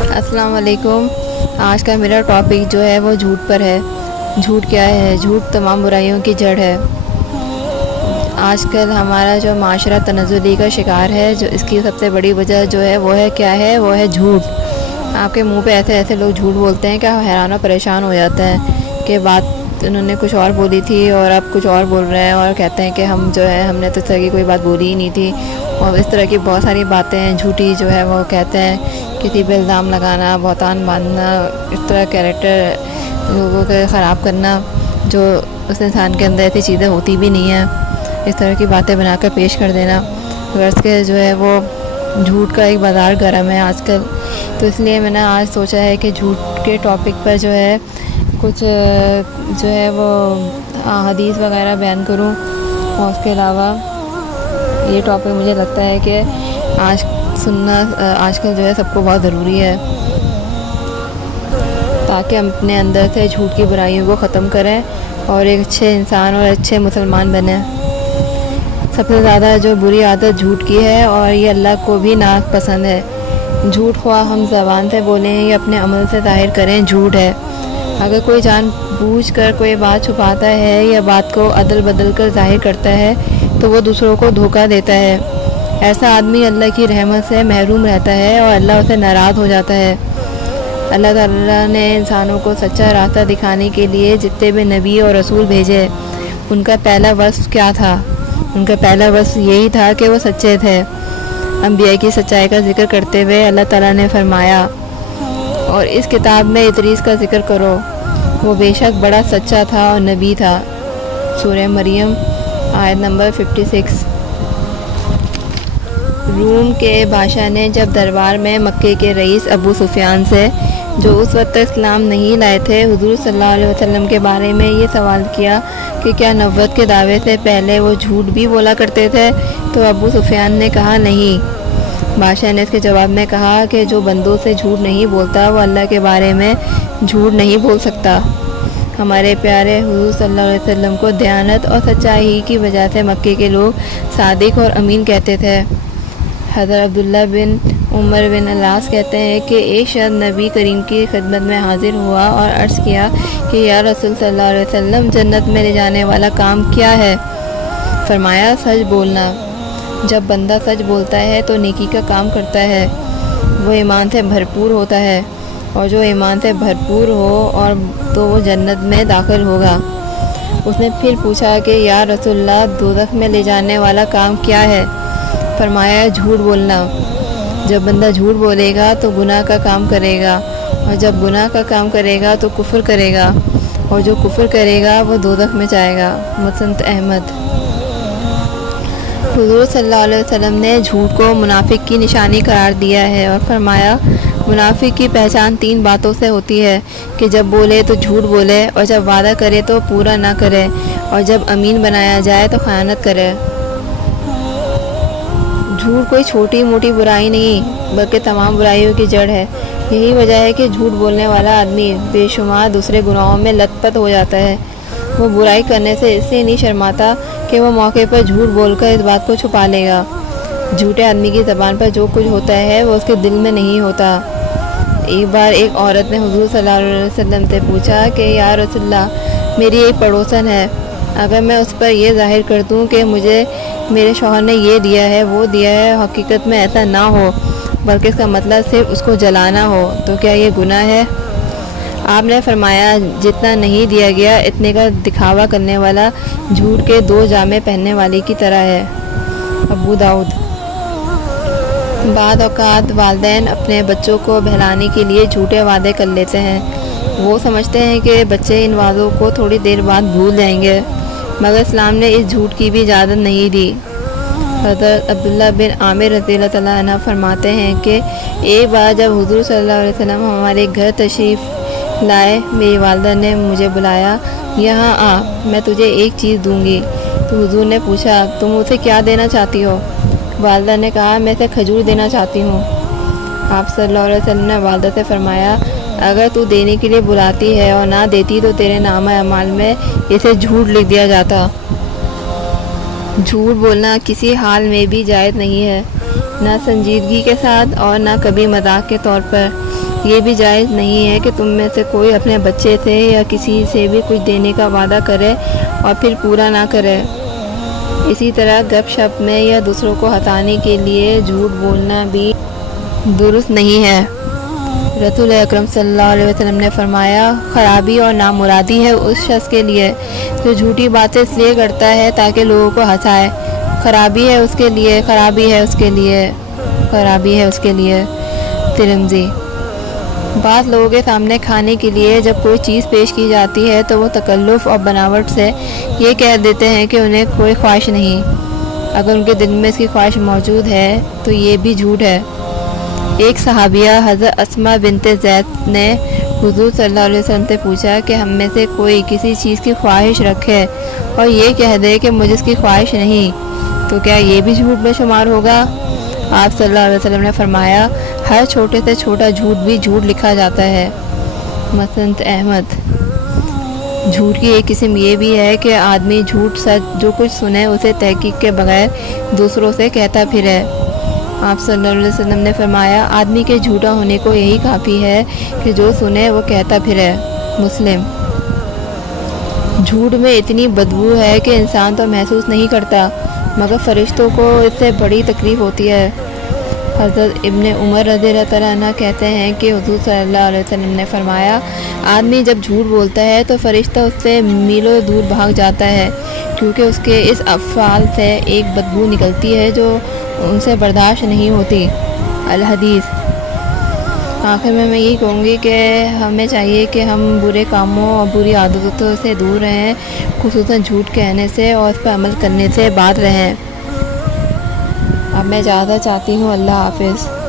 السلام علیکم۔ آج کا میرا ٹاپک جو ہے وہ جھوٹ پر ہے۔ جھوٹ کیا ہے؟ جھوٹ تمام برائیوں کی جڑ ہے۔ آج کل ہمارا جو معاشرہ تنزلی کا شکار ہے، جو اس کی سب سے بڑی وجہ جو ہے وہ ہے کیا ہے؟ وہ ہے جھوٹ۔ آپ کے منہ پہ ایسے ایسے لوگ جھوٹ بولتے ہیں کہ حیران و پریشان ہو جاتے ہیں کہ بات انہوں نے کچھ اور بولی تھی اور اب کچھ اور بول رہے ہیں، اور کہتے ہیں کہ ہم جو ہے ہم نے تو اس طرح کی کوئی بات بولی ہی نہیں تھی، اور اس طرح کی بہت ساری باتیں ہیں جھوٹی جو ہے وہ کہتے ہیں۔ کسی پہ الزام لگانا، بہتان باندھنا، اس طرح کیریکٹر لوگوں کے خراب کرنا، جو اس انسان کے اندر ایسی چیزیں ہوتی بھی نہیں ہیں، اس طرح کی باتیں بنا کر پیش کر دینا۔ غرض کے جو ہے وہ جھوٹ کا ایک بازار گرم ہے آج کل، تو اس لیے میں نے آج سوچا ہے کہ جھوٹ کے ٹاپک پر جو ہے کچھ جو ہے وہ حدیث وغیرہ بیان کروں، اور اس کے علاوہ یہ ٹاپک مجھے لگتا ہے کہ آج سننا آج کل جو ہے سب کو بہت ضروری ہے، تاکہ ہم اپنے اندر سے جھوٹ کی برائیوں کو ختم کریں اور ایک اچھے انسان اور اچھے مسلمان بنیں۔ سب سے زیادہ جو بری عادت جھوٹ کی ہے، اور یہ اللہ کو بھی ناپسند ہے۔ جھوٹ خواہ ہم زبان سے بولیں یا اپنے عمل سے ظاہر کریں، جھوٹ ہے۔ اگر کوئی جان بوجھ کر کوئی بات چھپاتا ہے یا بات کو عدل بدل کر ظاہر کرتا ہے تو وہ دوسروں کو دھوکہ دیتا ہے۔ ایسا آدمی اللہ کی رحمت سے محروم رہتا ہے اور اللہ اسے ناراض ہو جاتا ہے۔ اللہ تعالیٰ نے انسانوں کو سچا راستہ دکھانے کے لیے جتنے بھی نبی اور رسول بھیجے، ان کا پہلا وصف کیا تھا؟ ان کا پہلا وصف یہی تھا کہ وہ سچے تھے۔ انبیاء کی سچائی کا ذکر کرتے ہوئے اللہ تعالیٰ نے فرمایا، اور اس کتاب میں ادریس کا ذکر کرو، وہ بے شک بڑا سچا تھا اور نبی تھا۔ سورہ مریم آیت نمبر 56۔ روم کے بادشاہ نے جب دربار میں مکے کے رئیس ابو سفیان سے، جو اس وقت تک اسلام نہیں لائے تھے، حضور صلی اللہ علیہ وسلم کے بارے میں یہ سوال کیا کہ کیا نبوت کے دعوے سے پہلے وہ جھوٹ بھی بولا کرتے تھے، تو ابو سفیان نے کہا نہیں۔ بادشاہ نے اس کے جواب میں کہا کہ جو بندوں سے جھوٹ نہیں بولتا وہ اللہ کے بارے میں جھوٹ نہیں بول سکتا۔ ہمارے پیارے حضور صلی اللہ علیہ وسلم کو دیانت اور سچائی کی وجہ سے مکے کے لوگ صادق اور امین کہتے تھے۔ حضرت عبداللہ بن عمر بن العاص کہتے ہیں کہ ایک شخص نبی کریم کی خدمت میں حاضر ہوا اور عرض کیا کہ یا رسول صلی اللہ علیہ وسلم، جنت میں لے جانے والا کام کیا ہے؟ فرمایا، سچ بولنا۔ جب بندہ سچ بولتا ہے تو نیکی کا کام کرتا ہے، وہ ایمان سے بھرپور ہوتا ہے، اور جو ایمان سے بھرپور ہو اور تو وہ جنت میں داخل ہوگا۔ اس نے پھر پوچھا کہ یا رسول اللہ، دوزخ میں لے جانے والا کام کیا ہے؟ فرمایا، جھوٹ بولنا۔ جب بندہ جھوٹ بولے گا تو گناہ کا کام کرے گا، اور جب گناہ کا کام کرے گا تو کفر کرے گا، اور جو کفر کرے گا وہ دوزخ میں جائے گا۔ مسند احمد۔ حضور صلی اللہ علیہ وسلم نے جھوٹ کو منافق کی نشانی قرار دیا ہے اور فرمایا، منافق کی پہچان 3 باتوں سے ہوتی ہے کہ جب بولے تو جھوٹ بولے، اور جب وعدہ کرے تو پورا نہ کرے، اور جب امین بنایا جائے تو خیانت کرے۔ جھوٹ کوئی چھوٹی موٹی برائی نہیں بلکہ تمام برائیوں کی جڑ ہے۔ یہی وجہ ہے کہ جھوٹ بولنے والا آدمی بے شمار دوسرے گناہوں میں لت پت ہو جاتا ہے۔ وہ برائی کرنے سے اس لیے نہیں شرماتا کہ وہ موقع پر جھوٹ بول کر اس بات کو چھپا لے گا۔ جھوٹے آدمی کی زبان پر جو کچھ ہوتا ہے وہ اس کے دل میں نہیں ہوتا۔ ایک بار ایک عورت نے حضور صلی اللہ علیہ وسلم سے پوچھا کہ یا رسول اللہ، میری ایک پڑوسن ہے، اگر میں اس پر یہ ظاہر کر دوں کہ مجھے میرے شوہر نے یہ دیا ہے وہ دیا ہے، حقیقت میں ایسا نہ ہو بلکہ اس کا مطلب صرف اس کو جلانا ہو، تو کیا یہ گناہ ہے؟ آپ نے فرمایا، جتنا نہیں دیا گیا اتنے کا دکھاوا کرنے والا جھوٹ کے 2 جامے پہننے والے کی طرح ہے۔ ابو داؤد۔ بعض اوقات والدین اپنے بچوں کو بہلانے کے لیے جھوٹے وعدے کر لیتے ہیں۔ وہ سمجھتے ہیں کہ بچے ان وعدوں کو تھوڑی دیر بعد بھول جائیں گے، مگر اسلام نے اس جھوٹ کی بھی اجازت نہیں دی۔ حضرت عبداللہ بن عامر رضی اللہ تعالیٰ عنہ فرماتے ہیں کہ ایک بار جب حضور صلی اللہ علیہ وسلم ہمارے گھر تشریف لائے، میری والدہ نے مجھے بلایا، یہاں آ، میں تجھے ایک چیز دوں گی۔ تو حضور نے پوچھا، تم اسے کیا دینا چاہتی ہو؟ والدہ نے کہا، میں اسے کھجور دینا چاہتی ہوں۔ آپ صلی اللہ علیہ وسلم نے والدہ سے فرمایا، اگر تو دینے کے لیے بلاتی ہے اور نہ دیتی تو تیرے نامہ اعمال میں اسے جھوٹ لکھ دیا جاتا۔ جھوٹ بولنا کسی حال میں بھی جائز نہیں ہے، نہ سنجیدگی کے ساتھ اور نہ کبھی مذاق کے طور پر۔ یہ بھی جائز نہیں ہے کہ تم میں سے کوئی اپنے بچے سے یا کسی سے بھی کچھ دینے کا وعدہ کرے اور پھر پورا نہ کرے۔ اسی طرح گپ شپ میں یا دوسروں کو ہنسانے کے لیے جھوٹ بولنا بھی درست نہیں ہے۔ رسول اکرم صلی اللہ علیہ وسلم نے فرمایا، خرابی اور نامرادی ہے اس شخص کے لیے جو جھوٹی باتیں اس لیے کرتا ہے تاکہ لوگوں کو ہنسائے۔ خرابی ہے اس کے لیے، خرابی ہے اس کے لیے، خرابی ہے اس کے لیے۔ ترمذی۔ بعض لوگوں کے سامنے کھانے کے لیے جب کوئی چیز پیش کی جاتی ہے تو وہ تکلف اور بناوٹ سے یہ کہہ دیتے ہیں کہ انہیں کوئی خواہش نہیں، اگر ان کے دل میں اس کی خواہش موجود ہے تو یہ بھی جھوٹ ہے۔ ایک صحابیہ حضرت اسماء بنت زید نے حضور صلی اللہ علیہ وسلم سے پوچھا کہ ہم میں سے کوئی کسی چیز کی خواہش رکھے اور یہ کہہ دے کہ مجھے اس کی خواہش نہیں تو کیا یہ بھی جھوٹ میں شمار ہوگا؟ آپ صلی اللہ علیہ وسلم نے فرمایا، ہر چھوٹے سے چھوٹا جھوٹ بھی جھوٹ لکھا جاتا ہے۔ مسند احمد۔ جھوٹ کی ایک قسم یہ بھی ہے کہ آدمی جھوٹ سچ جو کچھ سنے اسے تحقیق کے بغیر دوسروں سے کہتا پھرے۔ آپ صلی اللہ علیہ وسلم نے فرمایا، آدمی کے جھوٹا ہونے کو یہی کافی ہے کہ جو سنے وہ کہتا پھرے۔ مسلم۔ جھوٹ میں اتنی بدبو ہے کہ انسان تو محسوس نہیں کرتا مگر فرشتوں کو اس سے بڑی تکلیف ہوتی ہے۔ حضرت ابن عمر رضی اللہ تعالیٰ عنہ کہتے ہیں کہ حضور صلی اللہ علیہ وسلم نے فرمایا، آدمی جب جھوٹ بولتا ہے تو فرشتہ اس سے میلوں دور بھاگ جاتا ہے کیونکہ اس کے اس افعال سے ایک بدبو نکلتی ہے جو ان سے برداشت نہیں ہوتی۔ الحدیث۔ آخر میں یہی کہوں گی کہ ہمیں چاہیے کہ ہم برے کاموں اور بری عادتوں سے دور رہیں، خصوصاً جھوٹ کہنے سے اور اس پر عمل کرنے سے بعد رہیں۔ اب میں اجازت چاہتی ہوں۔ اللہ حافظ۔